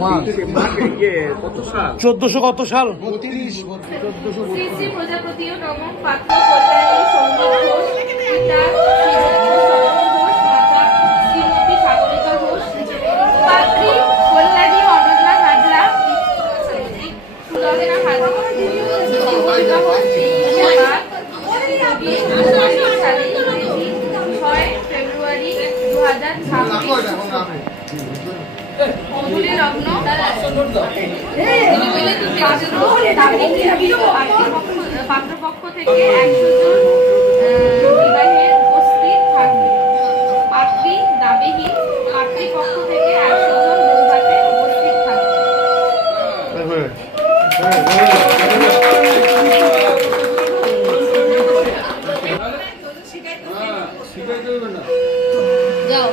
1400 কত সাল? শ্রী শ্রী প্রজাপতি ও নবম পাত্র কল্যাণী সৌন্দর্য ঘোষ, পিতা ঘোষ, মাতা শ্রীমতী সাগরিকা ঘোষ, পাত্রী কল্যাণী অনন্যা হাজরা, সুলগ্না হাজরা, বিবাহ 6 ফেব্রুয়ারি 2026। মধুলী লগ্ন, পাত্রপক্ষ থেকে 100 জন বিবাহে উপস্থিত থাকবে। পাত্রী দাবিহীন, পাত্রীপক্ষ থেকে 100 জন বৌভাতে উপস্থিত থাকবে। যাও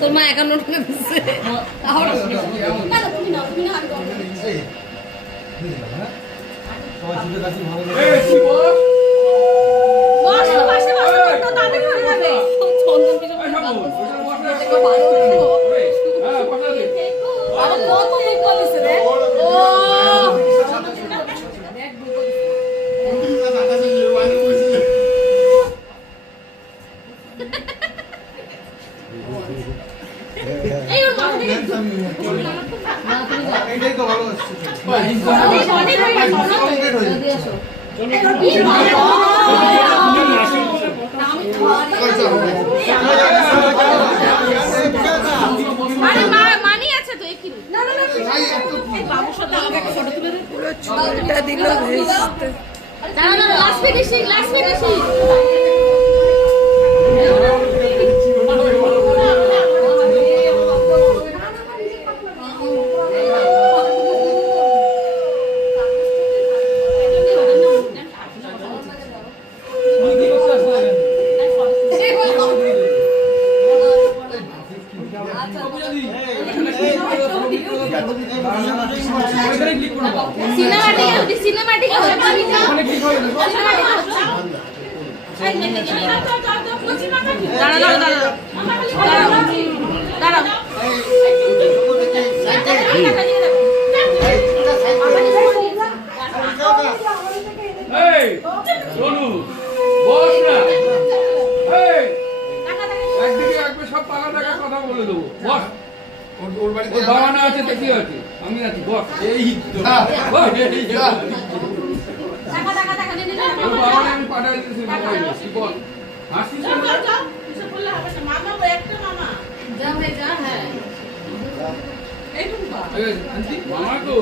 তোর মা 51 টাকা দিচ্ছে। মামা তো